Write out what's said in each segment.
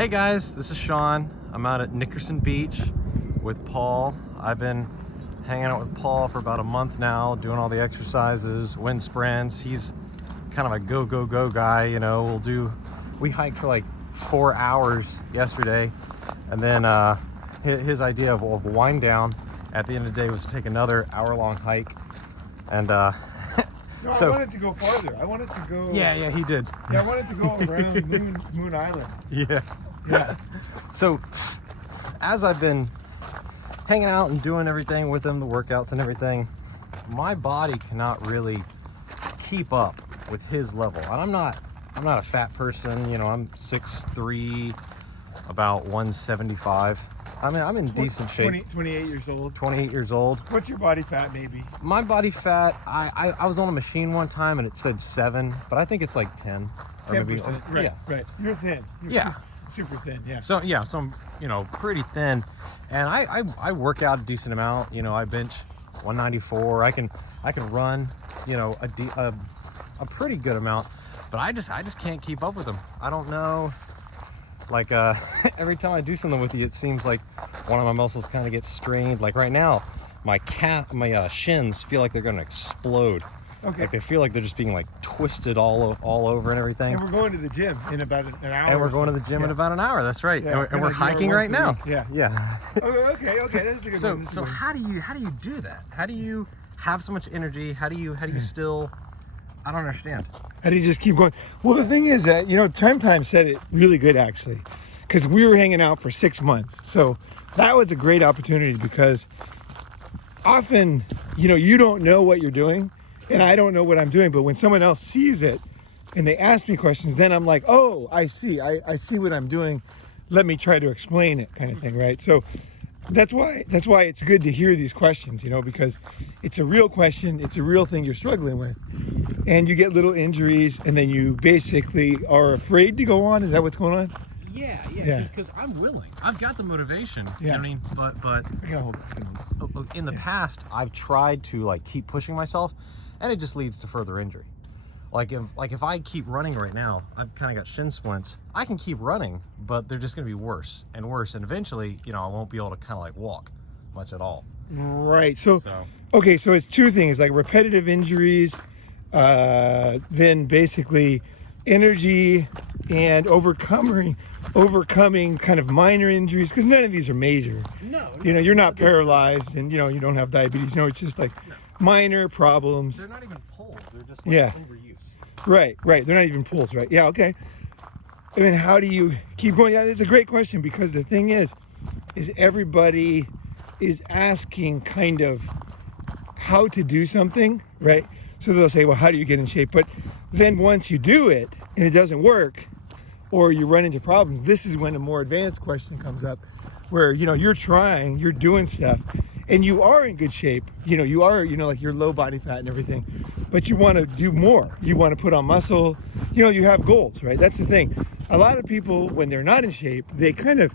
Hey guys, this is Sean. I'm out at Nickerson Beach with Paul. I've been hanging out with Paul for about a month now, doing all the exercises, wind sprints. He's kind of a go guy, you know. We hiked for like 4 hours yesterday, and then his idea of a wind down at the end of the day was to take another hour-long hike. And No, so I wanted to go farther. I wanted to go. yeah, he did. Yeah, I wanted to go around Moon Island. Yeah. So, as I've been hanging out and doing everything with him, the workouts and everything, my body cannot really keep up with his level. And I'm not a fat person, you know. I'm 6'3", about 175. I mean, I'm in decent shape. 28 years old. 28 years old. What's your body fat, maybe? My body fat, I was on a machine one time and it said 7, but I think it's like 10. Or 10%. Maybe, Right. You're thin. You're super thin. Yeah. So I'm, you know, pretty thin, and I work out a decent amount. You know, I bench 194. I can run, you know, a pretty good amount, but I just can't keep up with them. I don't know. Like every time I do something with you, it seems like one of my muscles kind of gets strained. Like right now, my shins feel like they're gonna explode. Okay. Like they feel like they're just being like twisted all over and everything. And we're going to the gym in about an hour. And we're going to the gym in about an hour. That's right. Yeah. And we're hiking right now. Yeah. Okay. That's a good one. So how do you do that? How do you have so much energy? How do you still? I don't understand. How do you just keep going? Well, the thing is that, you know, Time said it really good, actually, because we were hanging out for 6 months. So that was a great opportunity, because often, you know, you don't know what you're doing and I don't know what I'm doing. But when someone else sees it and they ask me questions, then I'm like, oh, I see. I see what I'm doing. Let me try to explain it, kind of thing, right? So that's why it's good to hear these questions, you know, because it's a real question. It's a real thing you're struggling with. And you get little injuries, and then you basically are afraid to go on. Is that what's going on? Yeah. Because I'm willing. I've got the motivation. Yeah. You know what I mean? But I gotta hold it. in the past, I've tried to like keep pushing myself, and it just leads to further injury. Like if I keep running right now, I've kind of got shin splints. I can keep running, but they're just going to be worse and worse, and eventually, you know, I won't be able to kind of like walk much at all. Right. So okay. So it's two things, like repetitive injuries, then basically energy, and overcoming kind of minor injuries, because none of these are major. No. You know, you're not paralyzed, and you know you don't have diabetes. No, it's just like minor problems. They're not even pulls. They're just like overuse. Right. They're not even pulls, right? Yeah, okay. And then how do you keep going? Yeah, that's a great question, because the thing is everybody is asking kind of how to do something, right? So they'll say, well, how do you get in shape? But then once you do it and it doesn't work, or you run into problems, this is when a more advanced question comes up, where, you know, you're trying, you're doing stuff, and you are in good shape. You know, you are, you know, like you're low body fat and everything, but you want to do more. You want to put on muscle. You know, you have goals, right? That's the thing. A lot of people, when they're not in shape, they kind of,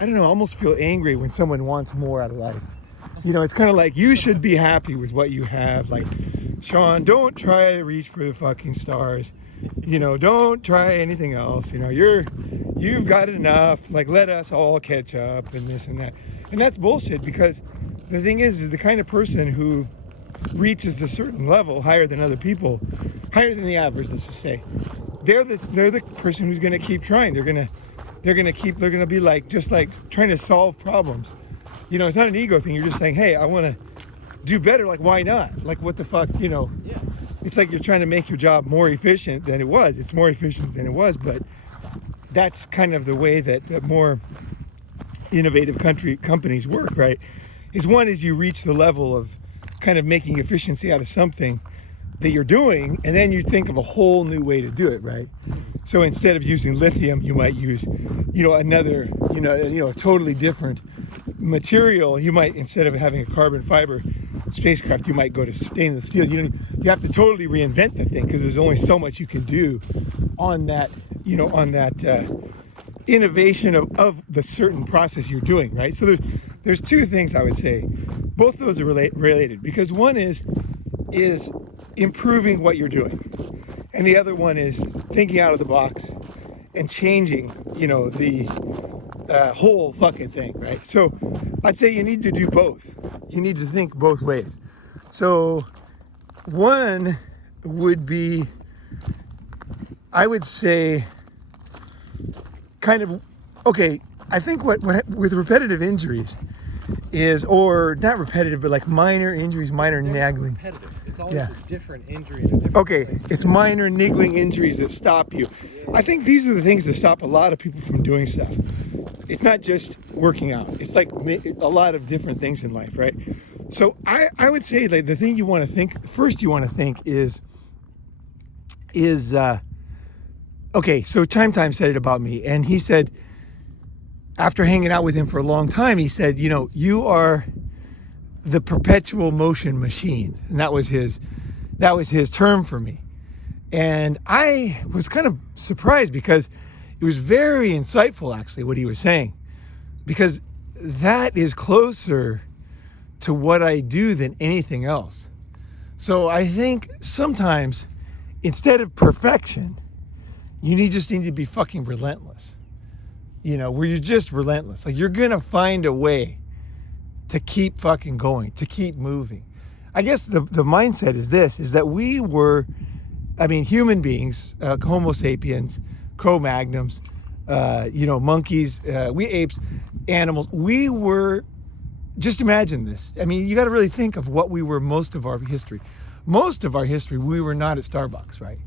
I don't know, almost feel angry when someone wants more out of life. You know, it's kind of like, you should be happy with what you have. Like, Sean, don't try to reach for the fucking stars. You know, don't try anything else. You know, you've got enough. Like, let us all catch up and this and that. And that's bullshit, because the thing is the kind of person who reaches a certain level higher than other people, higher than the average, let's just say, they're the person who's going to keep trying. They're going to be like, just like trying to solve problems. You know, it's not an ego thing. You're just saying, hey, I want to do better. Like, why not? Like, what the fuck, you know? Yeah. It's like you're trying to make your job more efficient than it was. It's more efficient than it was, but that's kind of the way that more innovative companies work, right? One is you reach the level of kind of making efficiency out of something that you're doing, and then you think of a whole new way to do it, right? So instead of using lithium, you might use, you know, another, you know, a totally different material. You might, instead of having a carbon fiber spacecraft, you might go to stainless steel. You have to totally reinvent the thing, because there's only so much you can do on that, you know, on that innovation of the certain process you're doing, right? So there's two things I would say. Both of those are related, because one is improving what you're doing, and the other one is thinking out of the box and changing, the whole fucking thing, right? So I'd say you need to do both. You need to think both ways. So one would be, I would say, kind of, okay, I think what with repetitive injuries is, or not repetitive, but like minor injuries, minor nagging. Repetitive. It's always Yeah. a different injury in a different Okay, place. it's minor niggling injuries that stop you. I think these are the things that stop a lot of people from doing stuff. It's not just working out. It's like a lot of different things in life, right? So I would say, like, the thing you want to think first, is okay. So Time said it about me, and he said, after hanging out with him for a long time, he said, you are the perpetual motion machine, and that was his term for me. And I was kind of surprised, because it was very insightful, actually, what he was saying, because that is closer to what I do than anything else. So I think sometimes, instead of perfection, you just need to be fucking relentless. Where you're just relentless. Like, you're gonna find a way to keep fucking going, to keep moving. I guess the mindset is that we were, human beings, Homo sapiens, Cro-Magnums, monkeys, we apes, animals. We were, just imagine this. You got to really think of what we were most of our history. Most of our history, we were not at Starbucks, right?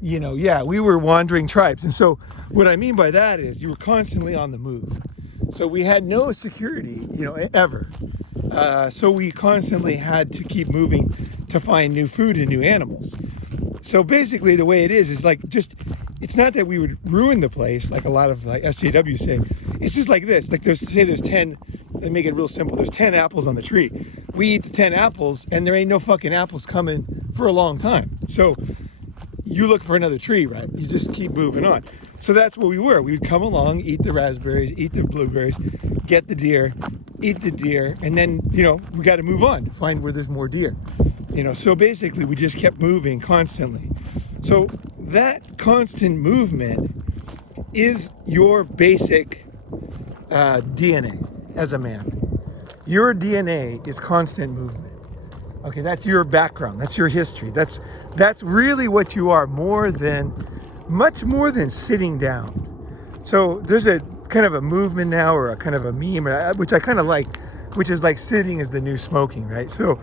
We were wandering tribes. And so what I mean by that is you were constantly on the move. So we had no security, ever. So we constantly had to keep moving to find new food and new animals. So basically the way it is like, it's not that we would ruin the place like a lot of SJWs say. It's just like this. Like, there's 10, they make it real simple. There's 10 apples on the tree. We eat the 10 apples, and there ain't no fucking apples coming for a long time. So you look for another tree, right? You just keep moving on. So that's what we were. We would come along, eat the raspberries, eat the blueberries, get the deer, eat the deer, and then, we got to move on, find where there's more deer. So basically we just kept moving constantly. So that constant movement is your basic DNA as a man. Your DNA is constant movement. Okay, that's your background. That's your history. That's really what you are, much more than sitting down. So there's a kind of a movement now, or a kind of a meme, which I kind of like, which is like sitting is the new smoking, right? So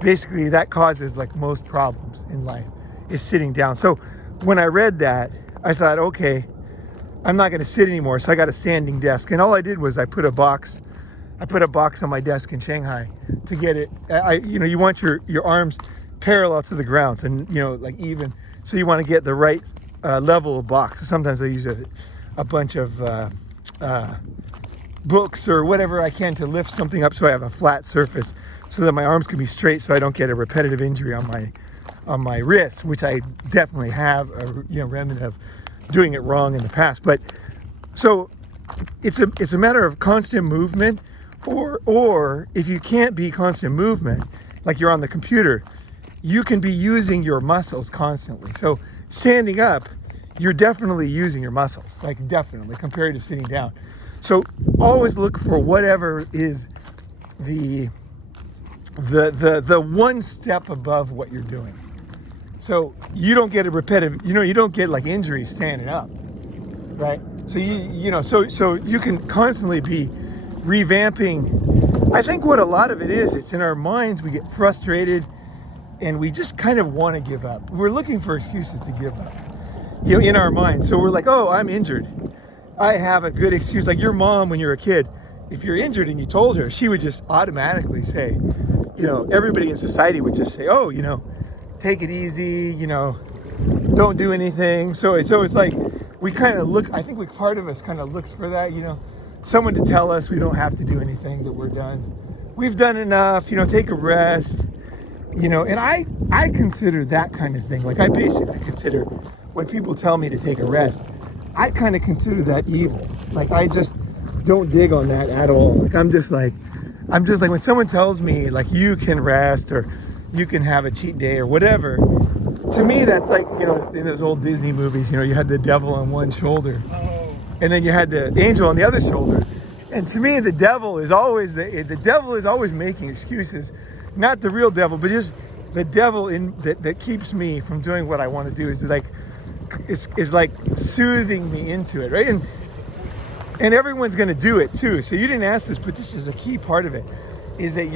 basically that causes like most problems in life, is sitting down. So when I read that, I thought, okay, I'm not going to sit anymore. So I got a standing desk, and all I did was I put a box on my desk in Shanghai to get it. You want your arms parallel to the ground, so like even. So you want to get the right level of box. So sometimes I use a bunch of books or whatever I can to lift something up, so I have a flat surface, so that my arms can be straight, so I don't get a repetitive injury on my wrists, which I definitely have a remnant of doing it wrong in the past. But so it's a matter of constant movement. Or if you can't be constant movement, like you're on the computer, you can be using your muscles constantly. So standing up, you're definitely using your muscles, like definitely, compared to sitting down. So always look for whatever is the one step above what you're doing. So you don't get a repetitive, you don't get like injuries standing up, right? So so you can constantly be revamping. I think what a lot of it is, it's in our minds. We get frustrated and we just kind of want to give up. We're looking for excuses to give up, in our minds. So we're like, oh, I'm injured. I have a good excuse. Like your mom, when you're a kid, if you're injured and you told her, she would just automatically say, everybody in society would just say, oh, take it easy, don't do anything. So it's like, we kind of look, I think part of us kind of looks for that, someone to tell us we don't have to do anything, that we're done. We've done enough, take a rest, and I consider that kind of thing. Like I basically consider when people tell me to take a rest, I kind of consider that evil. Like I just don't dig on that at all. Like I'm just like when someone tells me like you can rest or you can have a cheat day or whatever, to me, that's like, in those old Disney movies, you had the devil on one shoulder, and then you had the angel on the other shoulder. And to me, the devil is always making excuses, not the real devil, but just the devil that keeps me from doing what I want to do. Is like soothing me into it, right? And everyone's going to do it too. So you didn't ask this, but this is a key part of it, is that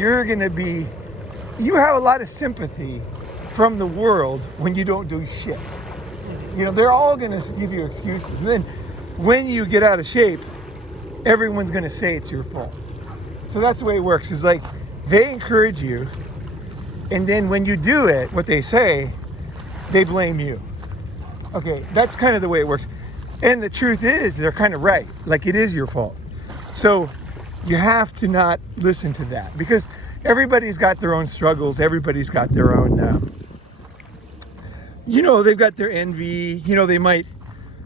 you have a lot of sympathy from the world when you don't do shit. They're all going to give you excuses. And then when you get out of shape, everyone's going to say it's your fault. So that's the way it works. Is like they encourage you, and then when you do it, what they say, they blame you. Okay, that's kind of the way it works. And the truth is, they're kind of right. Like, it is your fault. So you have to not listen to that, because everybody's got their own struggles. Everybody's got their own, they've got their envy.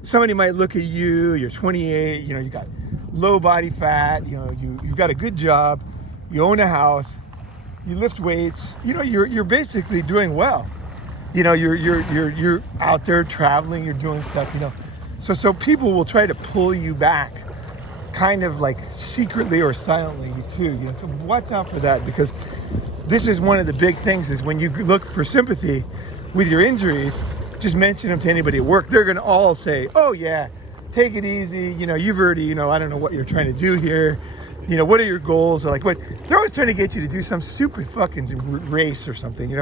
Somebody might look at you, you're 28, you got low body fat, you've got a good job, you own a house, you lift weights, you're basically doing well. You're out there traveling, you're doing stuff, So people will try to pull you back, kind of like secretly or silently too. So watch out for that, because this is one of the big things, is when you look for sympathy with your injuries, just mention them to anybody at work. They're going to all say, oh yeah, take it easy. You've already, I don't know what you're trying to do here. What are your goals? Or like, what? They're always trying to get you to do some stupid fucking race or something.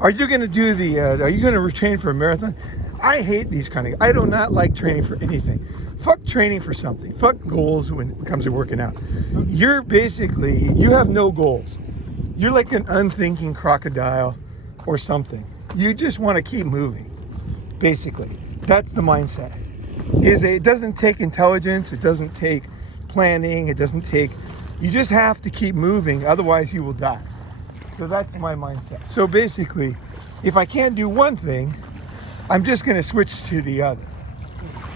Are you going to do are you going to train for a marathon? I hate these I do not like training for anything. Fuck training for something. Fuck goals when it comes to working out. You have no goals. You're like an unthinking crocodile or something. You just want to keep moving. Basically, that's the mindset. It doesn't take intelligence. It doesn't take planning. You just have to keep moving. Otherwise you will die. So that's my mindset. So basically, if I can't do one thing, I'm just going to switch to the other.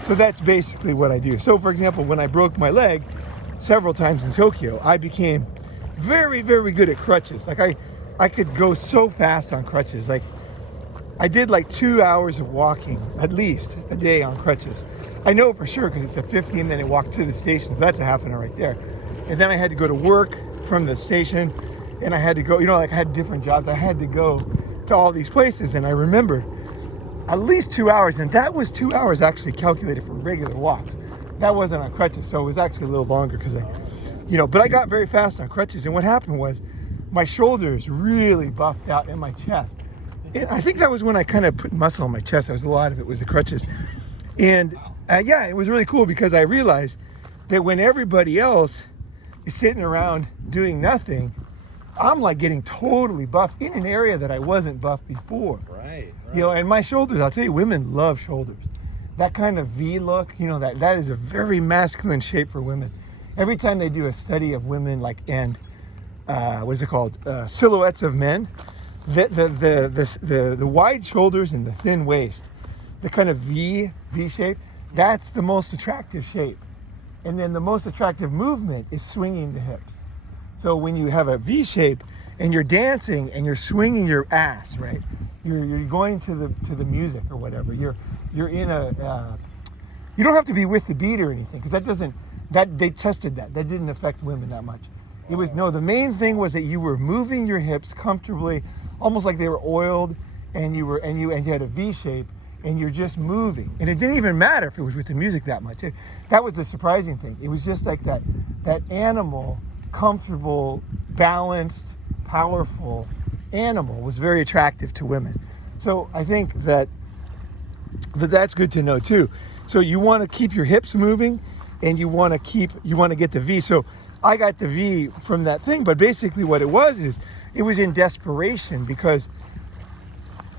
So that's basically what I do. So for example, when I broke my leg several times in Tokyo, I became very, very good at crutches. Like I could go so fast on crutches. Like I did like 2 hours of walking at least a day on crutches. I know for sure because it's a 15-minute walk to the station. So that's a half an hour right there. And then I had to go to work from the station, and I had to go, I had different jobs. I had to go to all these places, and I remember at least 2 hours, and that was 2 hours actually calculated for regular walks. That wasn't on crutches, so it was actually a little longer because but I got very fast on crutches, and what happened was my shoulders really buffed out in my chest. And I think that was when I kind of put muscle on my chest. A lot of it was the crutches. And it was really cool because I realized that when everybody else is sitting around doing nothing, I'm like getting totally buffed in an area that I wasn't buffed before. Right. And my shoulders, I'll tell you, women love shoulders. That kind of V look, that is a very masculine shape for women. Every time they do a study of women, silhouettes of men, the wide shoulders and the thin waist, the kind of V shape, that's the most attractive shape. And then the most attractive movement is swinging the hips. So when you have a V shape and you're dancing and you're swinging your ass, right? You're going to the music or whatever. You're in you don't have to be with the beat or anything, because they tested that. That didn't affect women that much. The main thing was that you were moving your hips comfortably, almost like they were oiled, and you had a V shape, and you're just moving. And it didn't even matter if it was with the music that much. That was the surprising thing. It was just like that animal, comfortable, balanced, powerful animal was very attractive to women. So I think that's good to know too. So you want to keep your hips moving, and you want to get the V. So I got the V from that thing, but basically what it was in desperation, because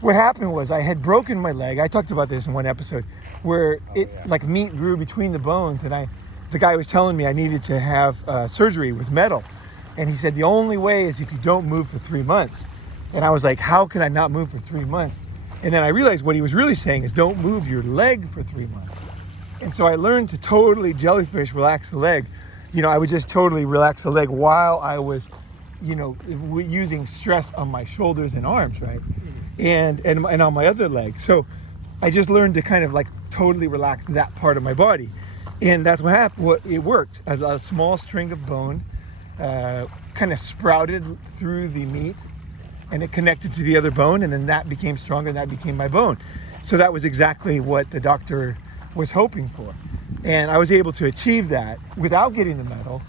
what happened was I had broken my leg. I talked about this in one episode where like meat grew between the bones, and the guy was telling me I needed to have surgery with metal. And he said, the only way is if you don't move for 3 months. And I was like, how can I not move for 3 months? And then I realized what he was really saying is don't move your leg for 3 months. And so I learned to totally jellyfish relax the leg. I would just totally relax the leg while I was, using stress on my shoulders and arms, right? and on my other leg. So I just learned to kind of like totally relax that part of my body. And that's what happened. It worked. A small string of bone kind of sprouted through the meat, and it connected to the other bone, and then that became stronger, and that became my bone. So that was exactly what the doctor was hoping for. And I was able to achieve that without getting the metal,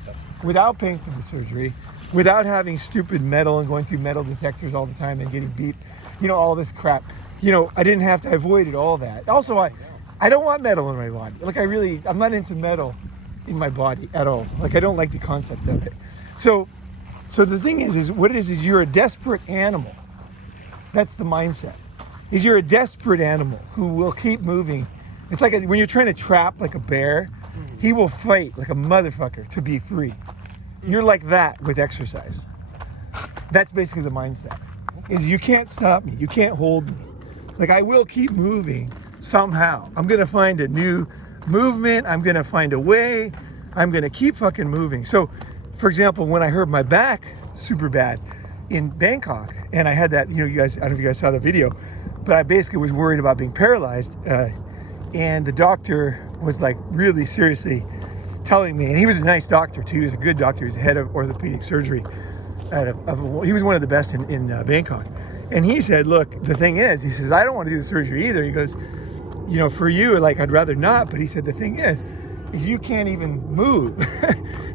without paying for the surgery, without having stupid metal and going through metal detectors all the time and getting beat, all this crap. I didn't have to, I avoided all that. Also, I don't want metal in my body. Like I'm not into metal in my body at all. Like I don't like the concept of it. So the thing is what it is you're a desperate animal. That's the mindset. Is you're a desperate animal who will keep moving. It's like when you're trying to trap like a bear, he will fight like a motherfucker to be free. You're like that with exercise. That's basically the mindset. Is you can't stop me. You can't hold me. Like I will keep moving somehow. I'm going to find a new movement. I'm going to find a way. I'm going to keep fucking moving. So, for example, when I hurt my back super bad in Bangkok, and I had that, you guys, I don't know if you guys saw the video, but I basically was worried about being paralyzed. And the doctor was like really seriously telling me, and he was a nice doctor too. He was a good doctor. He was the head of orthopedic surgery. He was one of the best in Bangkok. And he said, look, the thing is, he says, I don't want to do the surgery either. He goes, for you, like, I'd rather not. But he said, the thing is you can't even move.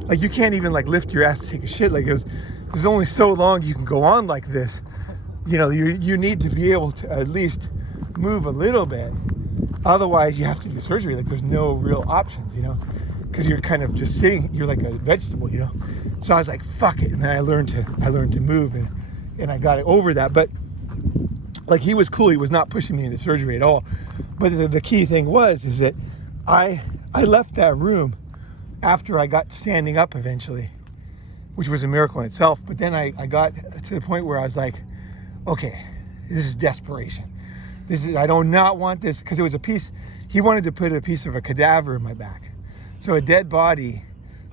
Like, you can't even, like, lift your ass to take a shit. Like, he goes, there's only so long you can go on like this. You need to be able to at least move a little bit. Otherwise, you have to do surgery. Like, there's no real options, because you're kind of just sitting. You're like a vegetable, So I was like, fuck it. And then I learned to move, and I got it over that. But like, he was cool. He was not pushing me into surgery at all. But the key thing is that I left that room after I got standing up eventually, which was a miracle in itself. But then I got to the point where I was like, okay, this is desperation. I do not want this, because it was a piece, he wanted to put a piece of a cadaver in my back. So a dead body,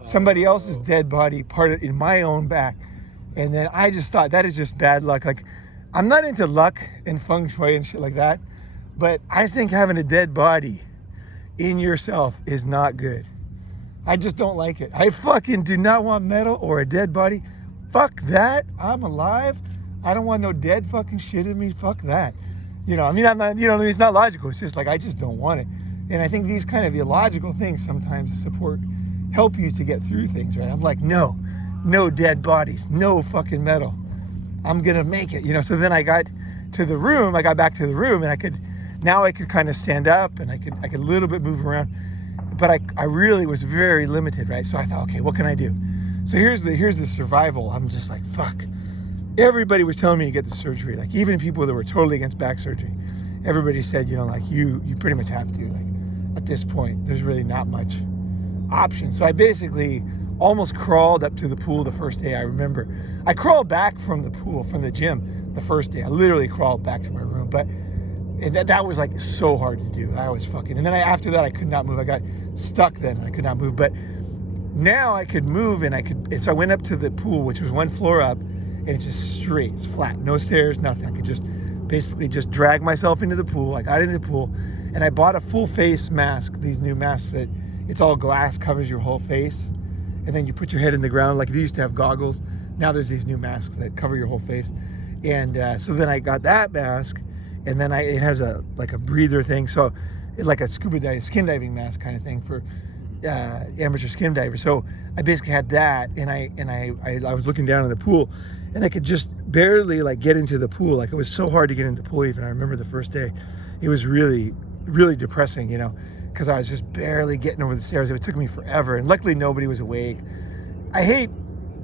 somebody else's dead body parted in my own back. And then I just thought, that is just bad luck. Like, I'm not into luck and feng shui and shit like that, but I think having a dead body in yourself is not good. I just don't like it. I fucking do not want metal or a dead body. Fuck that. I'm alive. I don't want no dead fucking shit in me. Fuck that. I'm not, it's not logical. It's just like, I just don't want it. And I think these kind of illogical things sometimes help you to get through things, right? I'm like, no dead bodies, no fucking metal. I'm going to make it, So then I got back to the room, and I could kind of stand up, and I could a little bit move around, but I really was very limited, right? So I thought, okay, what can I do? So here's the survival. I'm just like, fuck. Everybody was telling me to get the surgery. Like, even people that were totally against back surgery, everybody said, like, you pretty much have to. Like, at this point, there's really not much option. So I basically almost crawled up to the pool the first day. I remember I crawled back from the pool, from the gym, the first day. I literally crawled back to my room, but that was like so hard to do. I was fucking, and then after that, I could not move. I got stuck then, and I could not move. But now I could move, and so I went up to the pool, which was one floor up, and it's just straight, it's flat, no stairs, nothing. I could just basically just drag myself into the pool. I got into the pool, and I bought a full face mask, these new masks that it's all glass, covers your whole face, and then you put your head in the ground. Like, they used to have goggles. Now there's these new masks that cover your whole face. And so then I got that mask, and then it has a breather thing, so it's like a skin diving mask kind of thing for amateur skin divers. So I basically had that, and I was looking down in the pool, and I could just barely like get into the pool. Like, it was so hard to get into the pool. Even I remember the first day, it was really, really depressing, because I was just barely getting over the stairs. It took me forever, and luckily nobody was awake. I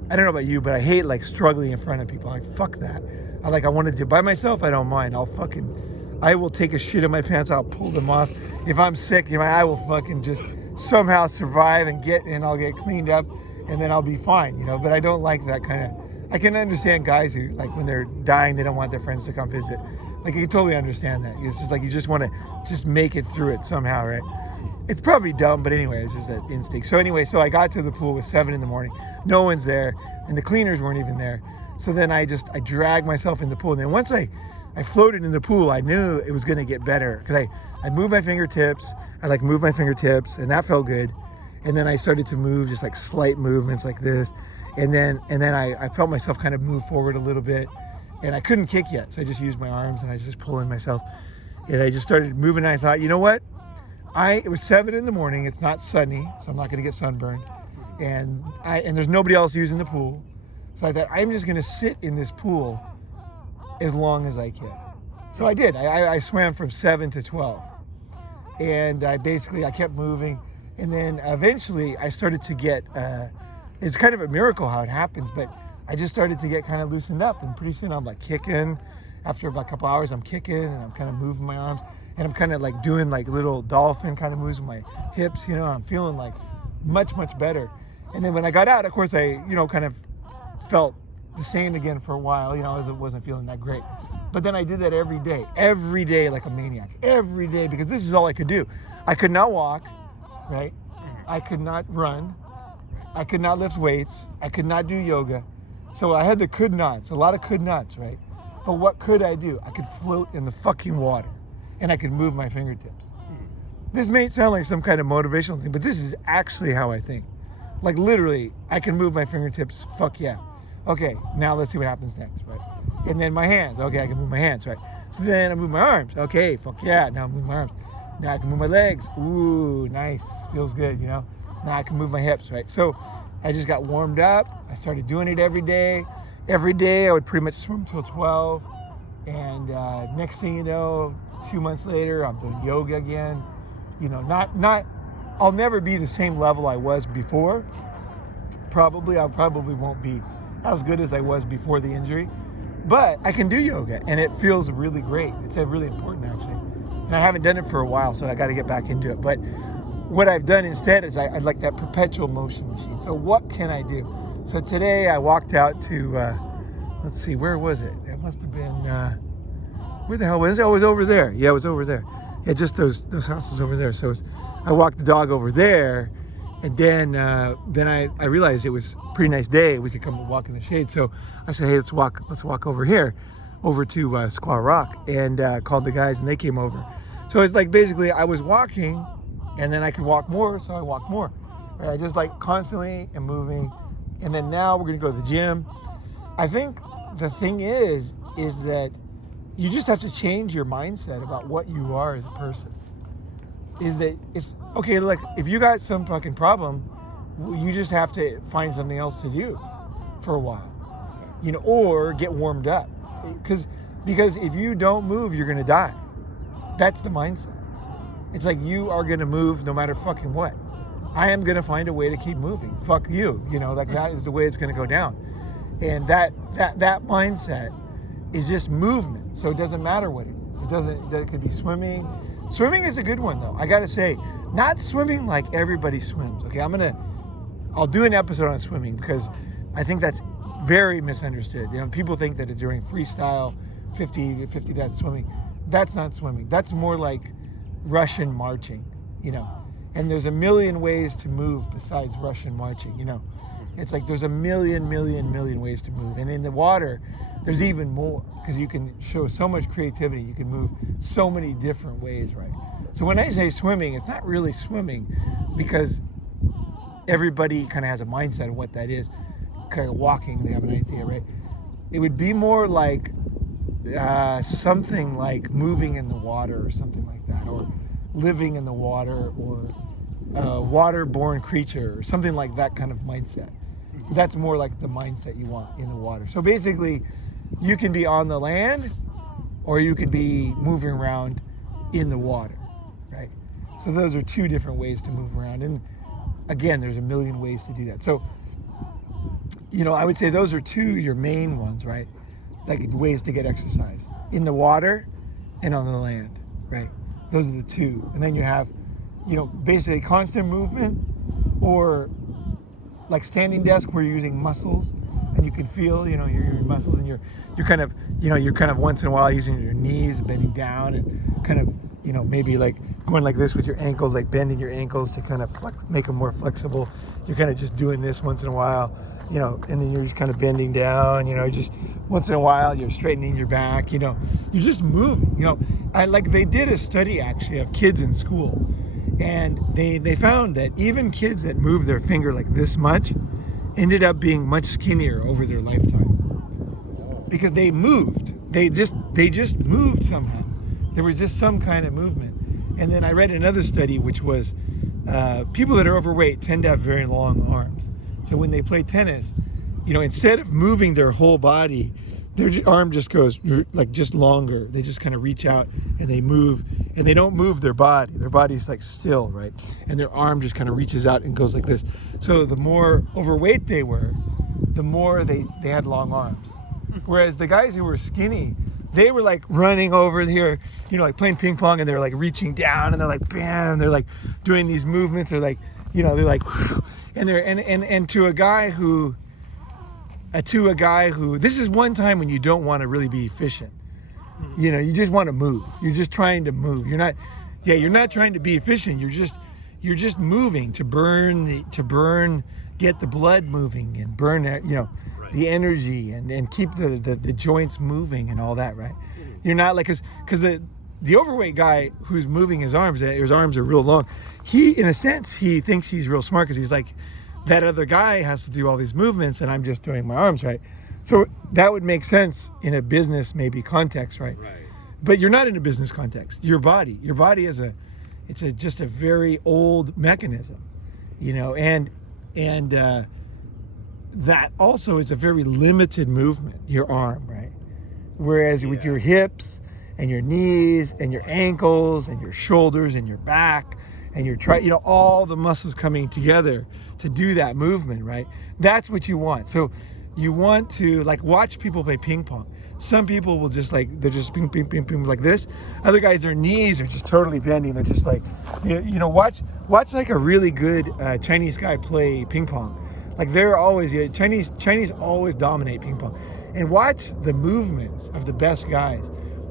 don't know about you, but I hate like struggling in front of people. I'm like, fuck that. I wanted to by myself. I don't mind. I will take a shit in my pants. I'll pull them off. If I'm sick, I will fucking just somehow survive and I'll get cleaned up, and then I'll be fine, But I don't like that kind of. I can understand guys who, like, when they're dying, they don't want their friends to come visit. Like, I can totally understand that. It's just like, you just want to just make it through it somehow, right? It's probably dumb, but anyway, it's just an instinct. So anyway, I got to the pool at 7 a.m. No one's there, and the cleaners weren't even there. So then I dragged myself in the pool. And then once I I floated in the pool, I knew it was going to get better because I moved my fingertips. I like moved my fingertips, and that felt good. And then I started to move just like slight movements like this. And then I felt myself kind of move forward a little bit, and I couldn't kick yet. So I just used my arms and I was just pulling myself, and I just started moving. And I thought, you know what? It was 7 a.m. It's not sunny, so I'm not going to get sunburned. And there's nobody else using the pool. So I thought, I'm just going to sit in this pool as long as I can. So I did. I swam from 7 to 12. And I kept moving. And then eventually I started to get, it's kind of a miracle how it happens, but I just started to get kind of loosened up. And pretty soon I'm like kicking. After about a couple hours, I'm kicking and I'm kind of moving my arms. And I'm kind of like doing like little dolphin kind of moves with my hips, I'm feeling like much, much better. And then when I got out, of course, I, kind of felt the same again for a while. I wasn't feeling that great. But then I did that every day like a maniac, every day, because this is all I could do. I could not walk, right? I could not run. I could not lift weights. I could not do yoga. So I had the could nots, a lot of could nots, right? But what could I do? I could float in the fucking water, and I could move my fingertips. This may sound like some kind of motivational thing, but this is actually how I think. Like literally, I can move my fingertips, fuck yeah. Okay, now let's see what happens next, right? And then my hands, okay, I can move my hands, right? So then I move my arms, okay, fuck yeah, now I move my arms. Now I can move my legs, ooh, nice, feels good, Now I can move my hips, right? So I just got warmed up. I started doing it every day. Every day I would pretty much swim till 12. And next thing you know, 2 months later, I'm doing yoga again. I'll never be the same level I was before. I probably won't be as good as I was before the injury. But I can do yoga, and it feels really great. It's really important, actually. And I haven't done it for a while, so I got to get back into it. But what I've done instead is I like that perpetual motion machine. So what can I do? So today I walked out to, let's see, where was it? It must have been, where the hell was it? Oh, it was over there. Yeah, it was over there. Yeah, just those houses over there. So I walked the dog over there, and then I realized it was a pretty nice day. We could come and walk in the shade. So I said, hey, let's walk over here, over to Squaw Rock, and called the guys, and they came over. So it's like basically I was walking, and then I could walk more, so I walked more. Right? I just like constantly and moving. And then now we're gonna go to the gym. I think the thing is that you just have to change your mindset about what you are as a person. Is that it's okay, like if you got some fucking problem, you just have to find something else to do for a while, or get warmed up. Because if you don't move, you're gonna die. That's the mindset. It's like you are gonna move no matter fucking what. I am gonna find a way to keep moving. Fuck you, like that is the way it's gonna go down. And that mindset is just movement. So it doesn't matter what it is. It could be swimming. Swimming is a good one though. I gotta say, not swimming like everybody swims. Okay, I'll do an episode on swimming because I think that's very misunderstood. People think that it's during freestyle 50 that's swimming. That's not swimming. That's more like Russian marching, and there's a million ways to move besides Russian marching, It's like there's a million ways to move. And in the water, there's even more because you can show so much creativity. You can move so many different ways, right? So when I say swimming, it's not really swimming because everybody kind of has a mindset of what that is. Kind of walking, they have an idea, right? It would be more like something like moving in the water or something like that, or living in the water, or a water-born creature, or something like that kind of mindset. That's more like the mindset you want in the water. So basically, you can be on the land, or you can be moving around in the water, right? So those are two different ways to move around. And again, there's a million ways to do that. So, I would say those are your main ones, right? Like ways to get exercise. In the water and on the land, right? Those are the two. And then you have, basically constant movement, or like standing desk where you're using muscles and you can feel, your muscles, and you're kind of once in a while using your knees, bending down, and kind of, maybe like going like this with your ankles, like bending your ankles to kind of make them more flexible. You're kind of just doing this once in a while, and then you're just kind of bending down, just once in a while you're straightening your back, you're just moving. They did a study actually of kids in school, and they found that even kids that move their finger like this much ended up being much skinnier over their lifetime because they moved. They just moved somehow. There was just some kind of movement. And then I read another study which was people that are overweight tend to have very long arms. So when they play tennis, instead of moving their whole body, their arm just goes like just longer. They just kind of reach out and they move, and they don't move their body. Their body's like still, right? And their arm just kind of reaches out and goes like this. So the more overweight they were, the more they had long arms. Whereas the guys who were skinny, they were like running over here, like playing ping pong, and they're like reaching down, and they're like bam, they're like doing these movements, or like, they're like, and they're and to a guy who, this is one time when you don't want to really be efficient. You just want to move. You're just trying to move. You're not trying to be efficient. You're just moving to burn, get the blood moving and burn, the energy and keep the joints moving and all that, right? You're not like, because the overweight guy who's moving his arms are real long. He, in a sense, he thinks he's real smart because he's like, that other guy has to do all these movements and I'm just doing my arms, right? So that would make sense in a business maybe context, right? But you're not in a business context. Your body is just a very old mechanism, and that also is a very limited movement, your arm, right? Whereas with your hips and your knees and your ankles and your shoulders and your back and your all the muscles coming together to do that movement, right? That's what you want. So you want to like watch people play ping pong. Some people will just like, they're just ping, ping, ping, ping like this. Other guys, their knees are just totally bending. They're just like, watch like a really good Chinese guy play ping pong. Like they're always, Chinese always dominate ping pong. And watch the movements of the best guys.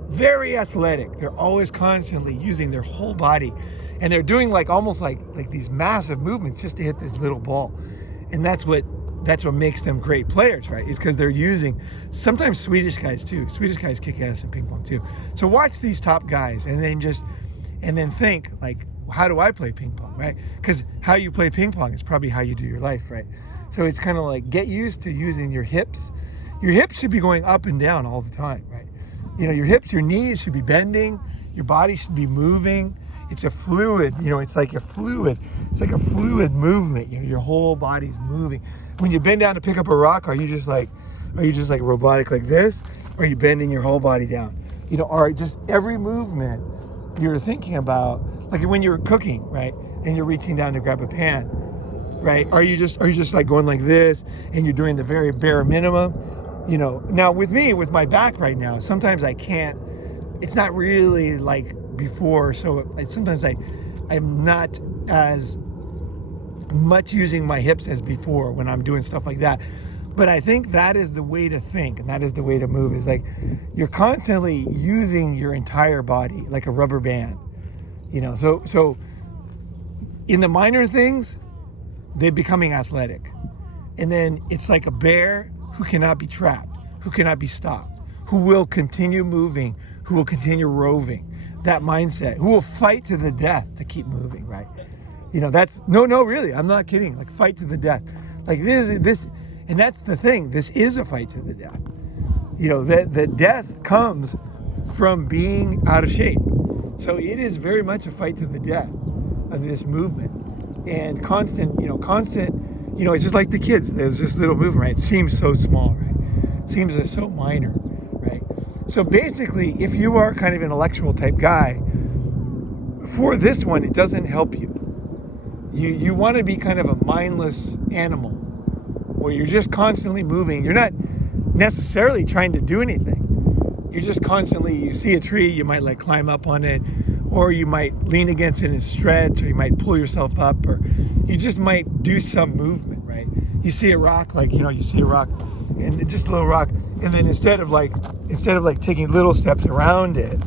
Very athletic. They're always constantly using their whole body. And they're doing like almost like these massive movements just to hit this little ball. And that's what makes them great players, right? Is because they're using, sometimes Swedish guys too. Swedish guys kick ass in ping pong too. So watch these top guys and then think like, how do I play ping pong, right? Because how you play ping pong is probably how you do your life, right? So it's kind of like, get used to using your hips. Your hips should be going up and down all the time, right? Your hips, your knees should be bending. Your body should be moving. It's a fluid, it's like a fluid. It's like a fluid movement. Your whole body's moving. When you bend down to pick up a rock, are you just like robotic like this? Or are you bending your whole body down? Or just every movement you're thinking about, like when you're cooking, right? And you're reaching down to grab a pan, right? Are you just like going like this and you're doing the very bare minimum? Now with me, with my back right now, sometimes I can't, it's not really like before. So sometimes I'm not as much using my hips as before when I'm doing stuff like that. But I think that is the way to think, and that is the way to move, is like you're constantly using your entire body like a rubber band. So in the minor things, they're becoming athletic. And then it's like a bear who cannot be trapped, who cannot be stopped, who will continue moving, who will continue roving. That mindset, who will fight to the death to keep moving, right? That's, no, really, I'm not kidding. Like fight to the death. Like this, and that's the thing. This is a fight to the death. The death comes from being out of shape. So it is very much a fight to the death of this movement. And constant, it's just like the kids. There's this little movement, right? It seems so small, right? It seems so minor, right? So basically, if you are kind of an intellectual type guy, for this one, it doesn't help you. You want to be kind of a mindless animal where you're just constantly moving. You're not necessarily trying to do anything. You're just constantly, you see a tree, you might like climb up on it, or you might lean against it and stretch, or you might pull yourself up, or you just might do some movement, right? You see a rock, you see a rock, and just a little rock, and then instead of like taking little steps around it,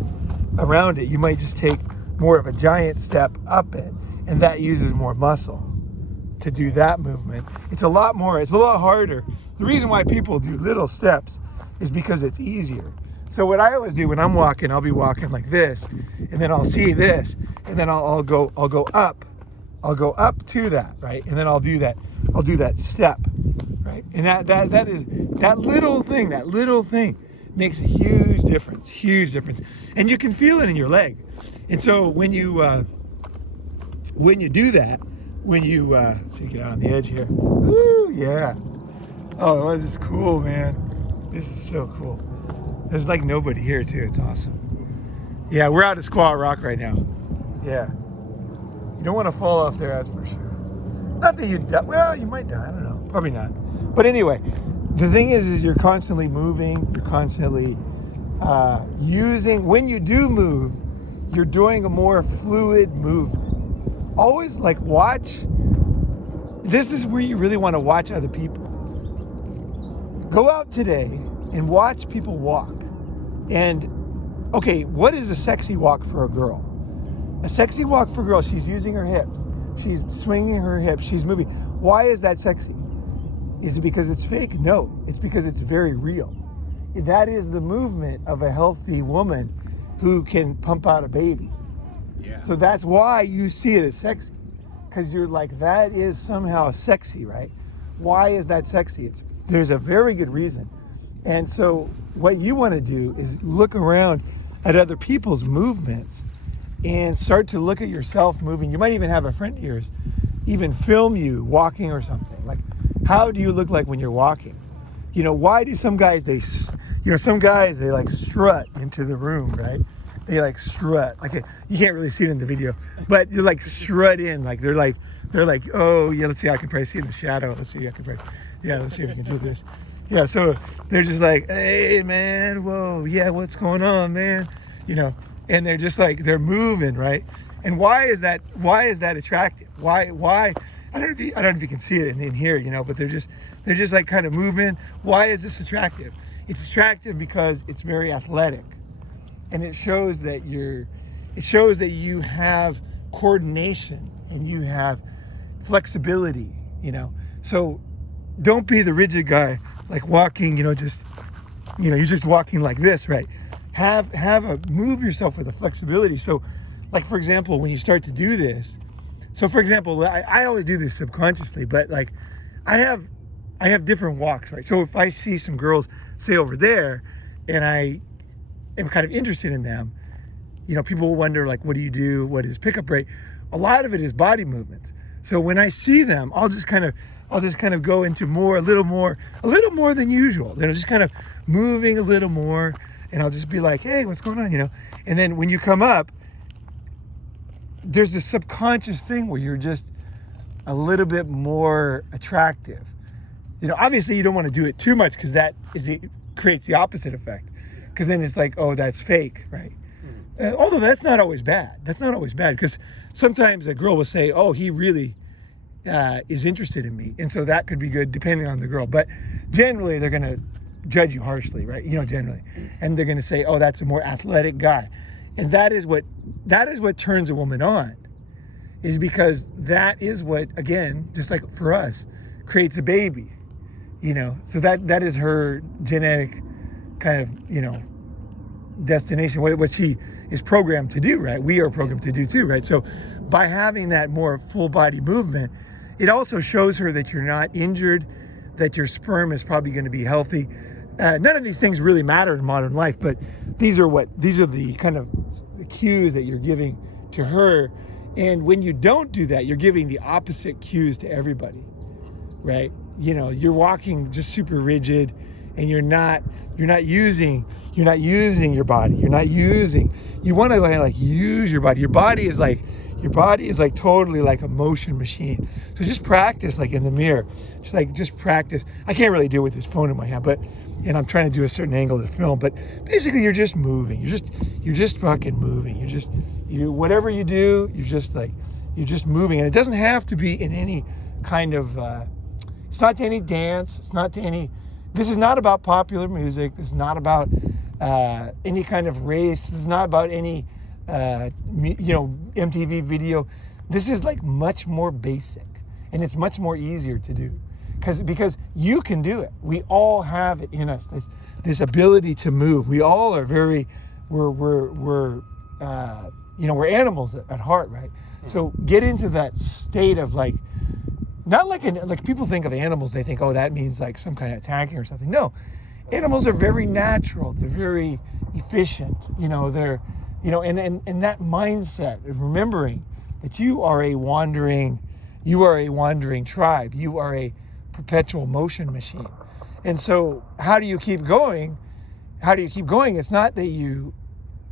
you might just take more of a giant step up it, and that uses more muscle to do that movement. It's a lot harder. The reason why people do little steps is because it's easier. So what I always do when I'm walking, I'll be walking like this, and then I'll see this, and then I'll go up to that, right? And then I'll do that step, right? And that little thing makes a huge difference. And you can feel it in your leg. And so when you do that, let's see, get out on the edge here. Woo, yeah. Oh, this is cool, man. This is so cool. There's like nobody here too. It's awesome. Yeah, we're out at Squaw Rock right now. Yeah. You don't want to fall off there, that's for sure. Not that you die. Well, you might die. I don't know. Probably not. But anyway, the thing is you're constantly moving. You're constantly using. When you do move, you're doing a more fluid movement. Always like watch. This is where you really want to watch other people. Go out today and watch people walk. And okay, what is a sexy walk for a girl? A sexy walk for a girl, she's using her hips. She's swinging her hips. She's moving. Why is that sexy? Is it because it's fake? No, it's because it's very real. That is the movement of a healthy woman who can pump out a baby. Yeah. So that's why you see it as sexy, because you're like, that is somehow sexy, right? Why is that sexy? There's a very good reason. And so what you want to do is look around at other people's movements and start to look at yourself moving. You might even have a friend of yours even film you walking or something. Like, how do you look like when you're walking? You know, why do some guys, they like strut into the room, right? They like strut. Like, you can't really see it in the video, but you like strut in. Like they're like, oh yeah, let's see, I can probably see in the shadow. Let's see, let's see if we can do this. Yeah, so they're just like, hey man, whoa, yeah, what's going on, man? You know, and they're just like, they're moving, right? And why is that attractive? Why? I don't know if you can see it in here, you know, but they're just like kind of moving. Why is this attractive? It's attractive because it's very athletic. And it shows that you have coordination and you have flexibility, you know. So don't be the rigid guy, like walking, you're just walking like this, right? Move yourself with a flexibility. So like, for example, when you start to do this, so for example, I always do this subconsciously, but like I have different walks, right? So if I see some girls, say over there, and I am kind of interested in them, you know, people will wonder, like, what do you do? What is pickup rate? A lot of it is body movements. So when I see them, I'll just kind of go into a little more than usual. You know, just kind of moving a little more, and I'll just be like, hey, what's going on? You know, and then when you come up, there's this subconscious thing where you're just a little bit more attractive. You know, obviously you don't want to do it too much because it creates the opposite effect. Because then it's like, oh, that's fake, right? Although that's not always bad. That's not always bad, because sometimes a girl will say, oh, he really is interested in me. And so that could be good depending on the girl. But generally they're going to judge you harshly, right? You know, generally. And they're going to say, oh, that's a more athletic guy. And that is what turns a woman on, is because that is what, again, just like for us, creates a baby, you know. So that is her genetic kind of, you know, destination, what she is programmed to do, right? We are programmed to do too, right? So by having that more full body movement, it also shows her that you're not injured, that your sperm is probably going to be healthy. None of these things really matter in modern life, but these are the kind of the cues that you're giving to her. And when you don't do that, you're giving the opposite cues to everybody, right? You know, you're walking just super rigid, and you're not using your body. You want to like use your body. Your body is like totally like a motion machine. So just practice, like in the mirror, just practice. I can't really do it with this phone in my hand, and I'm trying to do a certain angle to film, but basically you're just moving. You're just fucking moving. Whatever you do, you're just moving. And it doesn't have to be in any kind of, it's not to any dance. This is not about popular music. This is not about any kind of race. This is not about any MTV video. This is like much more basic, and it's much more easier to do, because you can do it. We all have it in us. This ability to move. We all are we're animals at heart, right? So get into that state of like, not like people think of animals, they think, oh, that means like some kind of attacking or something. No, animals are very natural. They're very efficient. And that mindset of remembering that you are a wandering tribe. You are a perpetual motion machine. And so how do you keep going? It's not that you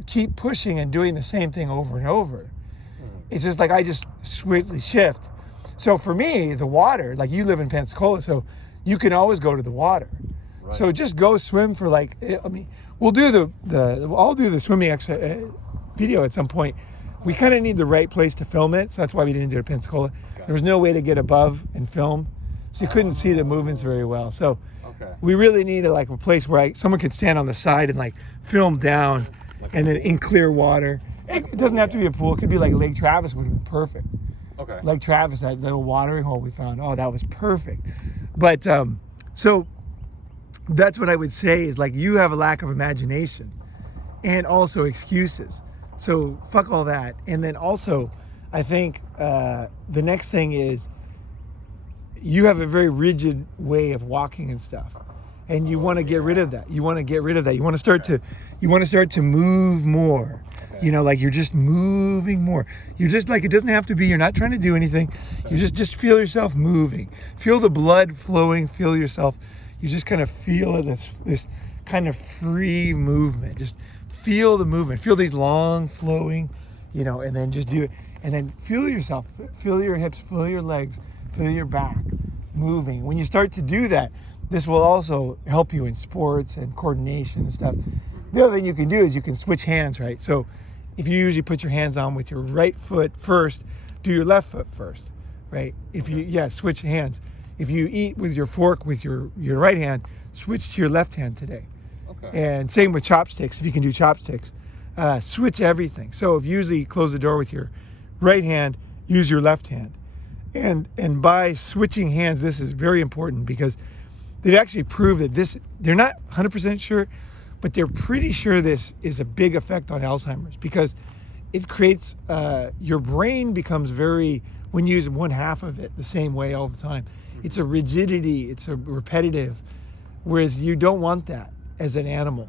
keep pushing and doing the same thing over and over. It's just like I just swiftly shift. So for me, the water, like you live in Pensacola, so you can always go to the water. Right. So just go swim for we'll do I'll do the swimming video at some point. We kind of need the right place to film it, so that's why we didn't do it at Pensacola. Okay. There was no way to get above and film, so you couldn't see the movements very well. So we really need a place where someone could stand on the side and film down, and then in clear water. It doesn't have to be a pool. It could be like Lake Travis would have been perfect. Okay. Lake Travis, that little watering hole we found. Oh, that was perfect. But so that's what I would say is you have a lack of imagination and also excuses. So fuck all that. And then also, I think the next thing is you have a very rigid way of walking and stuff, and you want to get rid of that. You want to start to move more. You're just moving more. You're just it doesn't have to be, you're not trying to do anything. You just feel yourself moving. Feel the blood flowing, feel yourself. You just kind of feel it, this kind of free movement. Just feel the movement. Feel these long flowing, and then just do it. And then feel yourself, feel your hips, feel your legs, feel your back moving. When you start to do that, this will also help you in sports and coordination and stuff. The other thing you can do is you can switch hands, right? So if you usually put your hands on with your right foot first, do your left foot first, right? Switch hands. If you eat with your fork with your right hand, switch to your left hand today. Okay. And same with chopsticks. If you can do chopsticks, switch everything. So if you usually close the door with your right hand, use your left hand. And by switching hands, this is very important because they've actually proved that they're not 100% sure, but they're pretty sure this is a big effect on Alzheimer's because it creates, your brain becomes when you use one half of it the same way all the time, it's a rigidity, it's a repetitive, whereas you don't want that as an animal.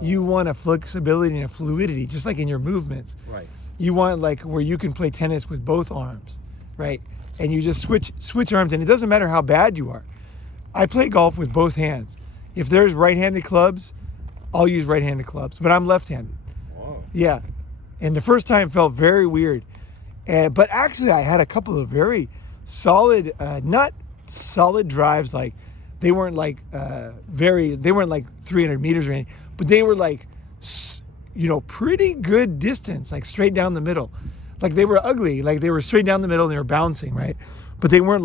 You want a flexibility and a fluidity, just like in your movements. Right. You want where you can play tennis with both arms, right? And you just switch arms, and it doesn't matter how bad you are. I play golf with both hands. If there's right-handed clubs, I'll use right-handed clubs, but I'm left-handed. Whoa. Yeah. And the first time felt very weird. But actually I had a couple of very solid, not solid drives, they weren't they weren't 300 meters or anything, but they were pretty good distance, straight down the middle. They were ugly, they were straight down the middle and they were bouncing, right? But they weren't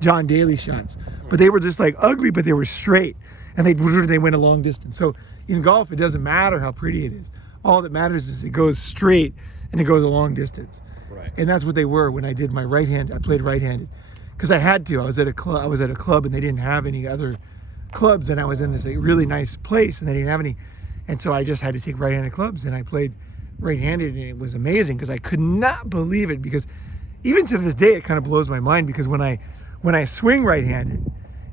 John Daly shots, but they were just ugly, but they were straight, and they went a long distance. So in golf, it doesn't matter how pretty it is. All that matters is it goes straight and it goes a long distance. Right. And that's what they were when I did my right hand. I played right-handed because I had to. I was at a club and they didn't have any other clubs, and I was in this really nice place and they didn't have any, and so I just had to take right-handed clubs, and I played right-handed, and it was amazing because I could not believe it, because even to this day it kind of blows my mind, because when I swing right-handed,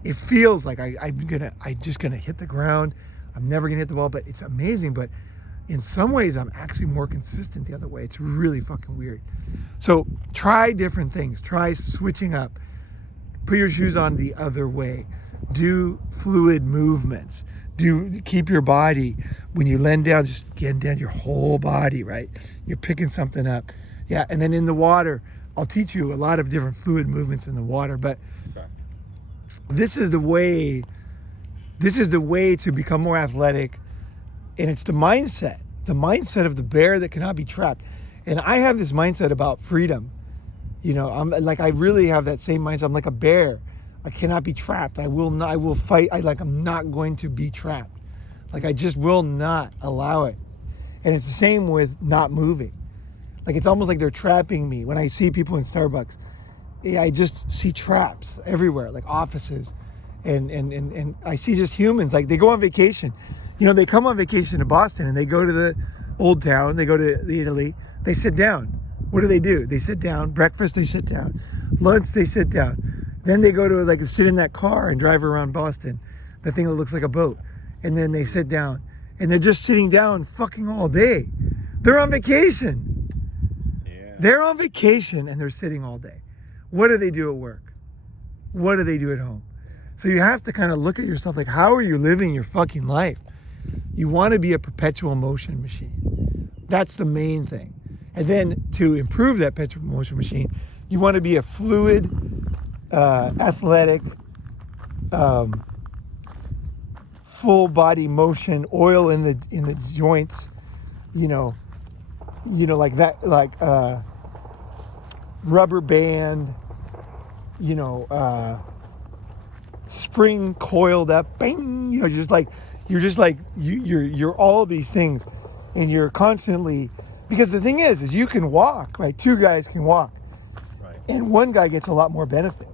it feels like I'm just gonna hit the ground. I'm never gonna hit the ball, but it's amazing. But in some ways, I'm actually more consistent the other way. It's really fucking weird. So try different things. Try switching up. Put your shoes on the other way. Do fluid movements. Keep your body, when you land down, just get down your whole body, right? You're picking something up. Yeah, and then in the water, I'll teach you a lot of different fluid movements in the water, but this is the way to become more athletic, and it's the mindset of the bear that cannot be trapped. And I have this mindset about freedom. I'm I really have that same mindset. I'm like a bear. I cannot be trapped. I will fight. I'm not going to be trapped. I just will not allow it. And it's the same with not moving. Like, it's almost like they're trapping me. When I see people in Starbucks, I just see traps everywhere, like offices. And I see just humans, like they go on vacation. You know, they come on vacation to Boston and they go to the old town, they go to Italy, they sit down. What do? They sit down. Breakfast, they sit down. Lunch, they sit down. Then they go to like sit in that car and drive around Boston, the thing that looks like a boat. And then they sit down. And they're just sitting down fucking all day. They're on vacation. Yeah. They're on vacation and they're sitting all day. What do they do at work? What do they do at home? So you have to kind of look at yourself like, how are you living your fucking life? You want to be a perpetual motion machine. That's the main thing. And then to improve that perpetual motion machine, you want to be a fluid, athletic, full body motion, oil in the joints, you know, like that, like rubber band, you know, spring coiled up, bang, you know, you're all these things, and you're constantly, because the thing is you can walk, right? Two guys can walk, Right. and one guy gets a lot more benefit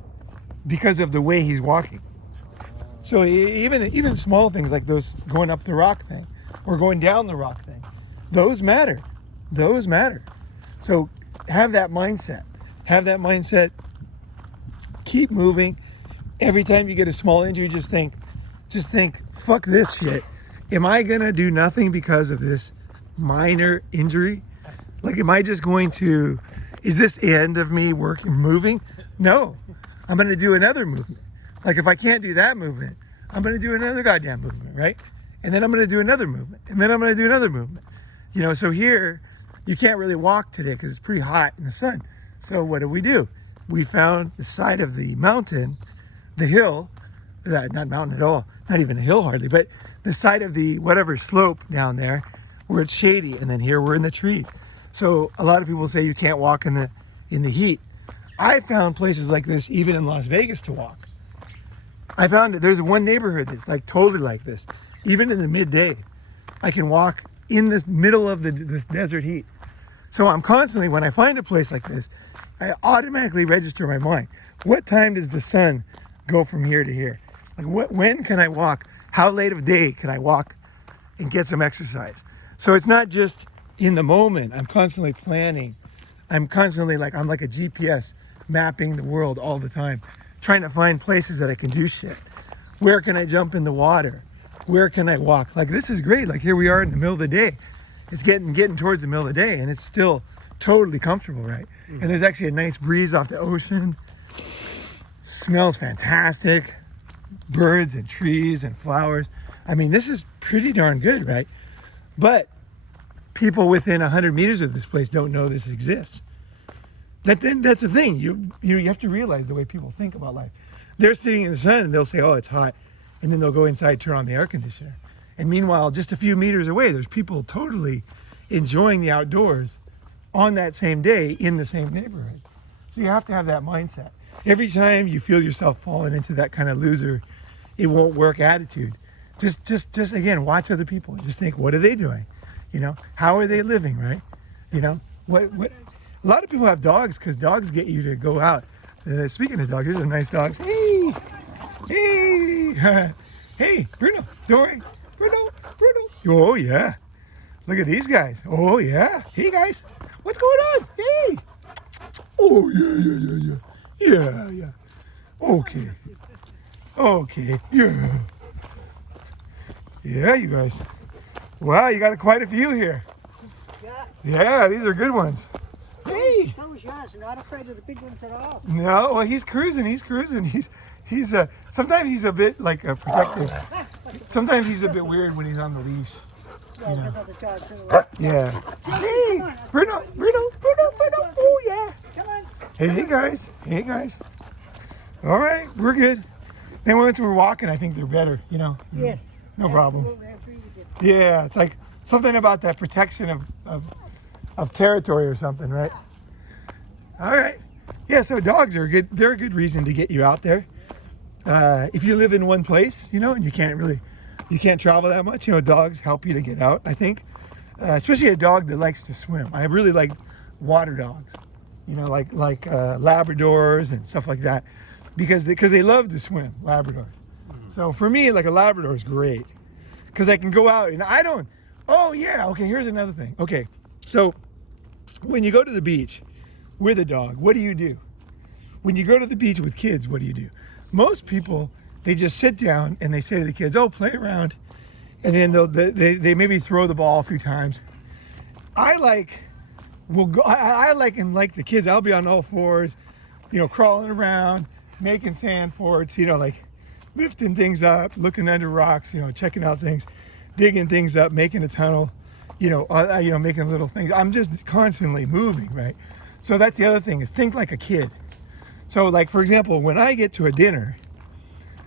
because of the way he's walking. So even small things like those going up the rock thing or going down the rock thing, those matter. So have that mindset. Keep moving. Every time you get a small injury, just think, fuck this shit. Am I gonna do nothing because of this minor injury? Like, am I just going to, is this the end of me moving? No, I'm gonna do another movement. Like, if I can't do that movement, I'm gonna do another goddamn movement, right? And then I'm gonna do another movement, and then I'm gonna do another movement. You know, so here, you can't really walk today because it's pretty hot in the sun. So what do? We found the side of the mountain, the hill, not mountain at all, not even a hill hardly, but the side of the whatever slope down there where it's shady, and then here we're in the trees. So a lot of people say you can't walk in the heat. I found places like this even in Las Vegas to walk. I found that there's one neighborhood that's like totally like this. Even in the midday, I can walk in the middle of this desert heat. So I'm constantly, when I find a place like this, I automatically register my mind. What time does the sun go from here to here? Like, when can I walk? How late of day can I walk and get some exercise? So it's not just in the moment. I'm constantly planning. I'm constantly I'm like a GPS mapping the world all the time, trying to find places that I can do shit. Where can I jump in the water? Where can I walk? Like, this is great. Like, here we are in the middle of the day. It's getting towards the middle of the day, and it's still totally comfortable, right? Mm-hmm. And there's actually a nice breeze off the ocean. Smells fantastic. Birds and trees and flowers. I mean, this is pretty darn good, right? But people within 100 meters of this place don't know this exists. That's the thing. You have to realize the way people think about life. They're sitting in the sun and they'll say, oh, it's hot. And then they'll go inside, turn on the air conditioner. And meanwhile, just a few meters away, there's people totally enjoying the outdoors on that same day in the same neighborhood. So you have to have that mindset. Every time you feel yourself falling into that kind of loser, it won't work attitude, just again, watch other people. Just think, what are they doing? You know, how are they living, right? You know, what a lot of people have dogs because dogs get you to go out. Speaking of dogs, here's some nice dogs. Hey, hey, Bruno, Dory, Bruno. Oh yeah, look at these guys. Oh yeah, hey guys, what's going on? Hey, oh yeah. Okay, yeah, you guys. Wow, you got quite a few here. Yeah, these are good ones. Hey. So is yours. You're not afraid of the big ones at all. No, well, he's cruising. He's sometimes he's a bit like protective. Sometimes he's a bit weird when he's on the leash. Yeah, You know. because other dogs are Yeah. Hey, Bruno. Oh yeah. Come on. Hey guys. All right, we're good. Then once we're walking, I think they're better. You know. Yes. No problem. Absolutely, I agree with you. Yeah, it's like something about that protection of territory or something, right? All right. Yeah, so dogs are good. They're a good reason to get you out there. If you live in one place, you know, and you can't travel that much, you know, dogs help you to get out, I think. especially a dog that likes to swim. I really like water dogs, like Labradors and stuff like that, because they love to swim, Labradors. So for me, like a Labrador is great, because I can go out and I don't. Oh yeah, okay. Here's another thing. Okay, so when you go to the beach with a dog, what do you do? When you go to the beach with kids, what do you do? Most people, they just sit down and they say to the kids, "Oh, play around," and then they maybe throw the ball a few times. I like the kids. I'll be on all fours, crawling around, making sand forts, like lifting things up, looking under rocks, checking out things, digging things up, making a tunnel, making little things. I'm just constantly moving, right? So that's the other thing, is think like a kid. So like, for example, when I get to a dinner,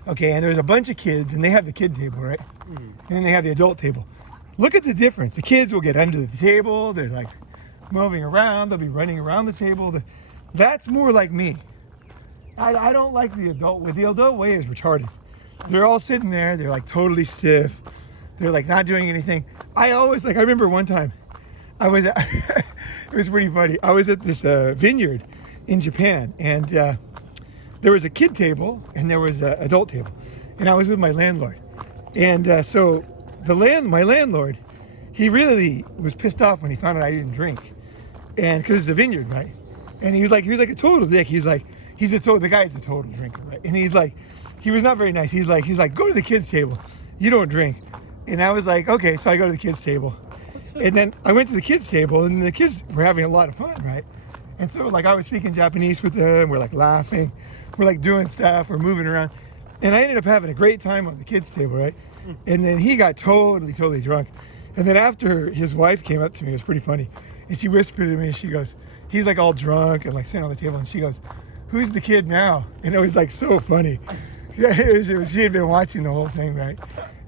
okay, and there's a bunch of kids and they have the kid table, right? And then they have the adult table. Look at the difference. The kids will get under the table. They're like moving around. They'll be running around the table. That's more like me. I don't like the adult way. The adult way is retarded. They're all sitting there. They're like totally stiff. They're like not doing anything. I remember one time I was, it was pretty funny. I was at this vineyard in Japan, and there was a kid table and there was an adult table, and I was with my landlord. And so my landlord, he really was pissed off when he found out I didn't drink, and because it's a vineyard, right? And he was like a total dick. The guy's a total drinker, right? And he was not very nice. He's like, go to the kids' table. You don't drink. And I was like, okay. So I go to the kids' table, and then I went to the kids' table, and the kids were having a lot of fun, right? And so I was speaking Japanese with them. We're like laughing, we're like doing stuff, we're moving around, and I ended up having a great time on the kids' table, right? And then he got totally drunk. And then after, his wife came up to me, it was pretty funny, and she whispered to me, and she goes, he's like all drunk and like sitting on the table, and she goes, "Who's the kid now?" And it was like so funny. Yeah, she had been watching the whole thing, right?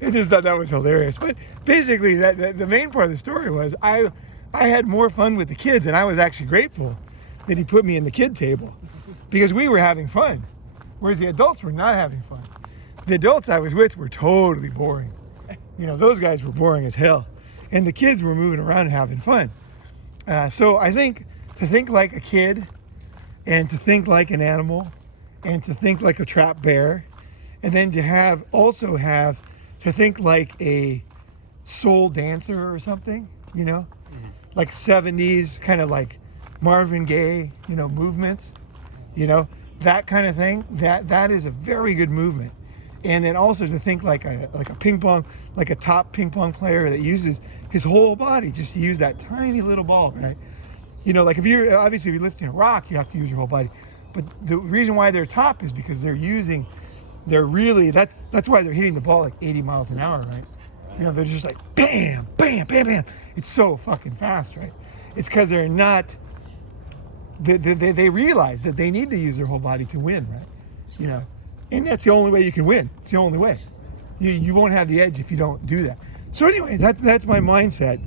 I just thought that was hilarious. But basically, the main part of the story was I had more fun with the kids, and I was actually grateful that he put me in the kid table, because we were having fun, whereas the adults were not having fun. The adults I was with were totally boring. Those guys were boring as hell, and the kids were moving around and having fun. So I think to think like a kid, and to think like an animal, and to think like a trap bear, and then to think like a soul dancer or something, like 70s kind of like Marvin Gaye, movements, that kind of thing. That is a very good movement. And then also to think like a ping pong, like a top ping pong player that uses his whole body just to use that tiny little ball, right? Like if you're lifting a rock, you have to use your whole body. But the reason why they're top is because that's why they're hitting the ball like 80 miles an hour, right? They're just like bam, bam, bam, bam. It's so fucking fast, right? It's because they're not, they realize that they need to use their whole body to win, right? And that's the only way you can win. It's the only way. You won't have the edge if you don't do that. So anyway, that's my mindset.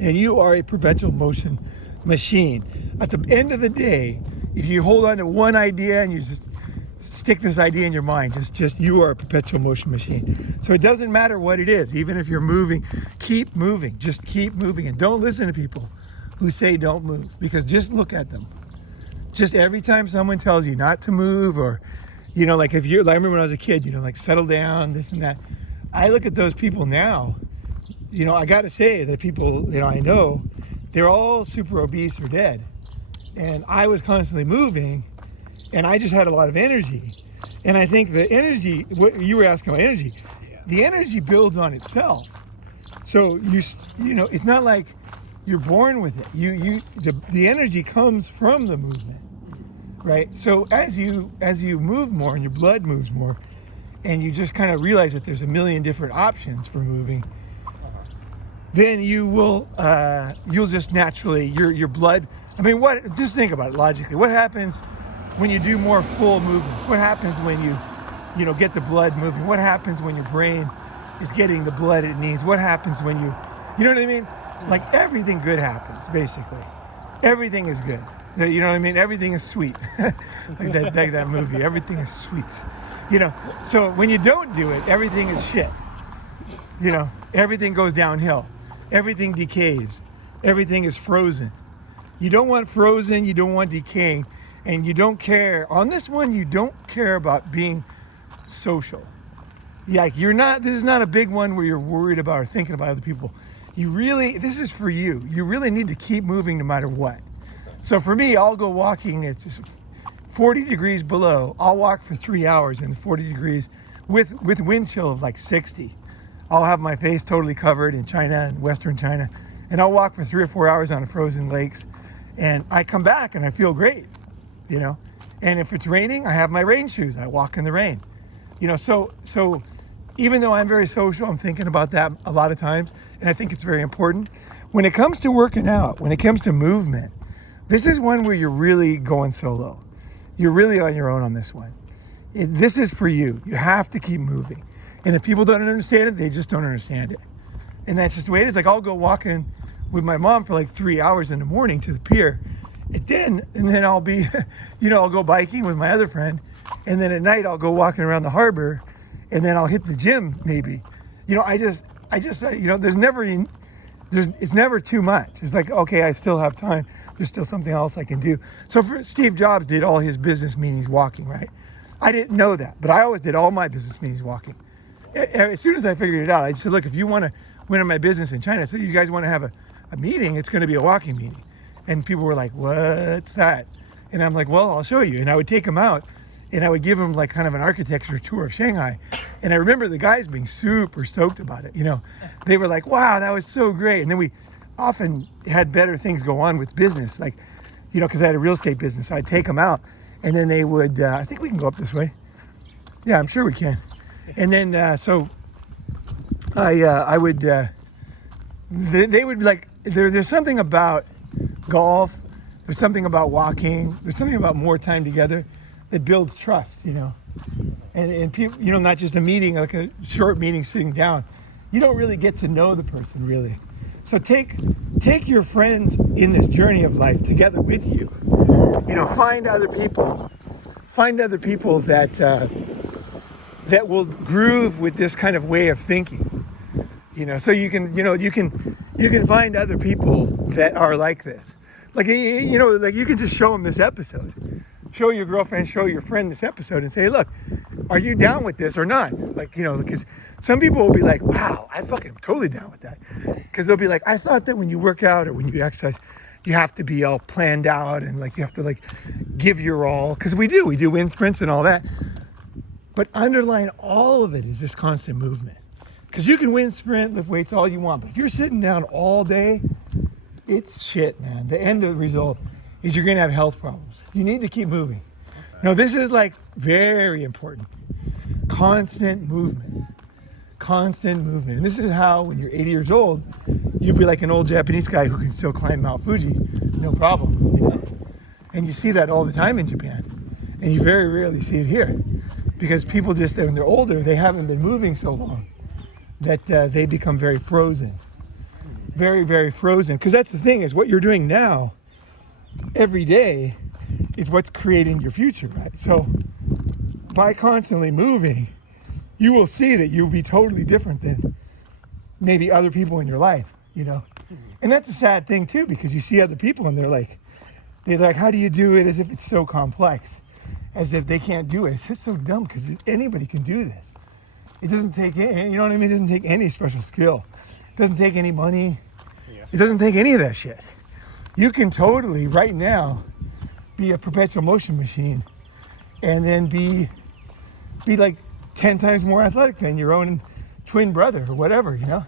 And you are a perpetual motion machine. At the end of the day, if you hold on to one idea and you just stick this idea in your mind, just you are a perpetual motion machine. So it doesn't matter what it is. Even if you're moving, keep moving. Just keep moving, and don't listen to people who say don't move, because just look at them. Just every time someone tells you not to move, or like I remember when I was a kid, like settle down, this and that. I look at those people now, I got to say that people, I know, they're all super obese or dead. And I was constantly moving, and I just had a lot of energy. And I think the energy, what you were asking about energy, the energy builds on itself. So it's not like you're born with it. The energy comes from the movement, right? So as you move more and your blood moves more, and you just kind of realize that there's a million different options for moving, then you'll just naturally, your blood, just think about it logically. What happens when you do more full movements? What happens when you get the blood moving? What happens when your brain is getting the blood it needs? What happens when you know what I mean? Like everything good happens, basically. Everything is good. You know what I mean? Everything is sweet. like that movie, everything is sweet. So when you don't do it, everything is shit. Everything goes downhill. everything decays. Everything is frozen. You don't want frozen, you don't want decaying, and you don't care. On this one, you don't care about being social. Like this is not a big one where you're worried about or thinking about other people. This is for you. You really need to keep moving no matter what. So for me, I'll go walking, it's just 40 degrees below. I'll walk for 3 hours in 40 degrees with wind chill of like 60. I'll have my face totally covered in China and Western China, and I'll walk for 3 or 4 hours on frozen lakes, and I come back and I feel great, you know? And if it's raining, I have my rain shoes. I walk in the rain, you know? So even though I'm very social, I'm thinking about that a lot of times, and I think it's very important. When it comes to working out, when it comes to movement, this is one where you're really going solo. You're really on your own on this one. This is for you. You have to keep moving. And if people don't understand it, they just don't understand it. And that's just the way it is. Like I'll go walking with my mom for like 3 hours in the morning to the pier. And then I'll be, you know, I'll go biking with my other friend. And then at night I'll go walking around the harbor, and then I'll hit the gym maybe. You know, I just, you know, it's never too much. It's like, okay, I still have time. There's still something else I can do. So Steve Jobs did all his business meetings walking, right? I didn't know that, but I always did all my business meetings walking. As soon as I figured it out, I said, look, if you want to win in my business in China, so you guys want to have a meeting, it's going to be a walking meeting. And people were like, what's that? And I'm like, well, I'll show you. And I would take them out, and I would give them like kind of an architecture tour of Shanghai. And I remember the guys being super stoked about it. You know, they were like, wow, that was so great. And then we often had better things go on with business, like, you know, because I had a real estate business. So I'd take them out, and then they would, I think we can go up this way. Yeah, I'm sure we can. And then, so I would, they would be like, there's something about golf, there's something about walking, there's something about more time together that builds trust, you know. And people, you know, not just a meeting, like a short meeting sitting down. You don't really get to know the person, really. So take your friends in this journey of life together with you. You know, find other people that will groove with this kind of way of thinking. You know, so you can find other people that are like this. Like, you know, like you can just show them this episode. Show your girlfriend, show your friend this episode and say, hey, look, are you down with this or not? Like, you know, because some people will be like, wow, I'm fucking totally down with that. Because they'll be like, I thought that when you work out or when you exercise, you have to be all planned out and like you have to like give your all. Because we do wind sprints and all that. But underlying all of it is this constant movement. Because you can wind sprint, lift weights all you want. But if you're sitting down all day, it's shit, man. The end of the result is you're going to have health problems. You need to keep moving. No, this is like very important. Constant movement. Constant movement. And this is how, when you're 80 years old, you'll be like an old Japanese guy who can still climb Mount Fuji, no problem, you know? And you see that all the time in Japan. And you very rarely see it here. Because people just, when they're older, they haven't been moving so long that they become very frozen. Very, very frozen. Because that's the thing, is what you're doing now every day is what's creating your future, right? So by constantly moving, you will see that you'll be totally different than maybe other people in your life, you know? And that's a sad thing too, because you see other people and they're like, how do you do it, as if it's so complex, as if they can't do it. It's just so dumb, because anybody can do this. It doesn't take, you know what I mean? It doesn't take any special skill. It doesn't take any money. Yeah. It doesn't take any of that shit. You can totally, right now, be a perpetual motion machine and then be like 10 times more athletic than your own twin brother or whatever, you know?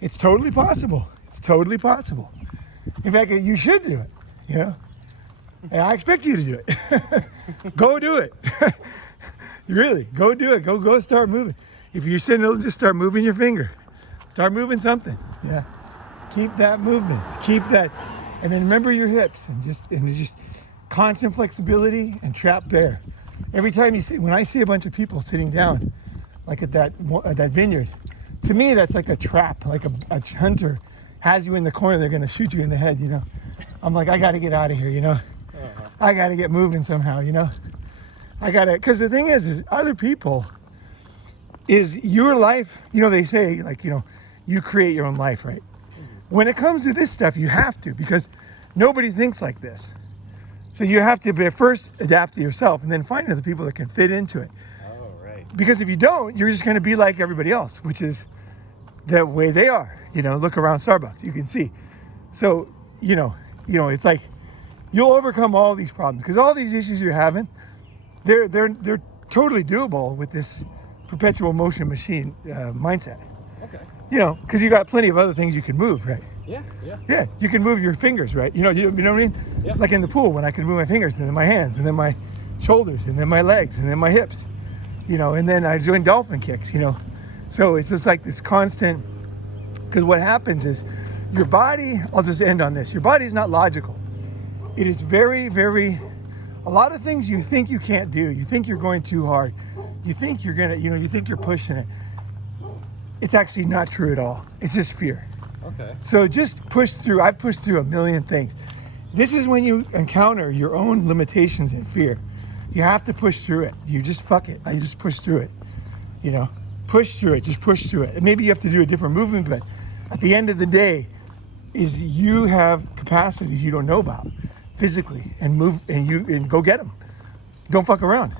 It's totally possible. It's totally possible. In fact, you should do it, you know? And I expect you to do it. Go do it. Really, go do it. Go start moving. If you're sitting, just start moving your finger. Start moving something, yeah? Keep that movement, keep that. And then remember your hips and just constant flexibility and trap there. Every time when I see a bunch of people sitting down, like at that vineyard, to me that's like a trap, like a hunter has you in the corner, they're gonna shoot you in the head, you know. I'm like, I gotta get out of here, you know. I gotta get moving somehow, you know. Because the thing is other people, is your life, you know, they say like, you know, you create your own life, right? when it comes to this stuff, you have to, because nobody thinks like this. So you have to first adapt to yourself and then find other people that can fit into it. Oh, right. Because if you don't, you're just going to be like everybody else, which is the way they are. You know, look around Starbucks, you can see. So, you know, it's like you'll overcome all these problems because all these issues you're having, they're totally doable with this perpetual motion machine mindset. Okay. You know, because you got plenty of other things you can move, right? Yeah, yeah. Yeah, you can move your fingers, right? You know what I mean? Yeah. Like in the pool, when I can move my fingers, and then my hands, and then my shoulders, and then my legs, and then my hips, you know, and then I joined dolphin kicks, you know. So it's just like this constant, because what happens is your body, I'll just end on this, your body is not logical. It is very, very, a lot of things you think you can't do, you think you're going too hard, you think you're gonna, you know, you think you're pushing it. It's actually not true at all. It's just fear. Okay. So just push through. I've pushed through a million things. This is when you encounter your own limitations and fear. You have to push through it. You just fuck it. I just push through it. You know, push through it. Just push through it. And maybe you have to do a different movement, but at the end of the day, is you have capacities you don't know about physically, and move and go get them. Don't fuck around.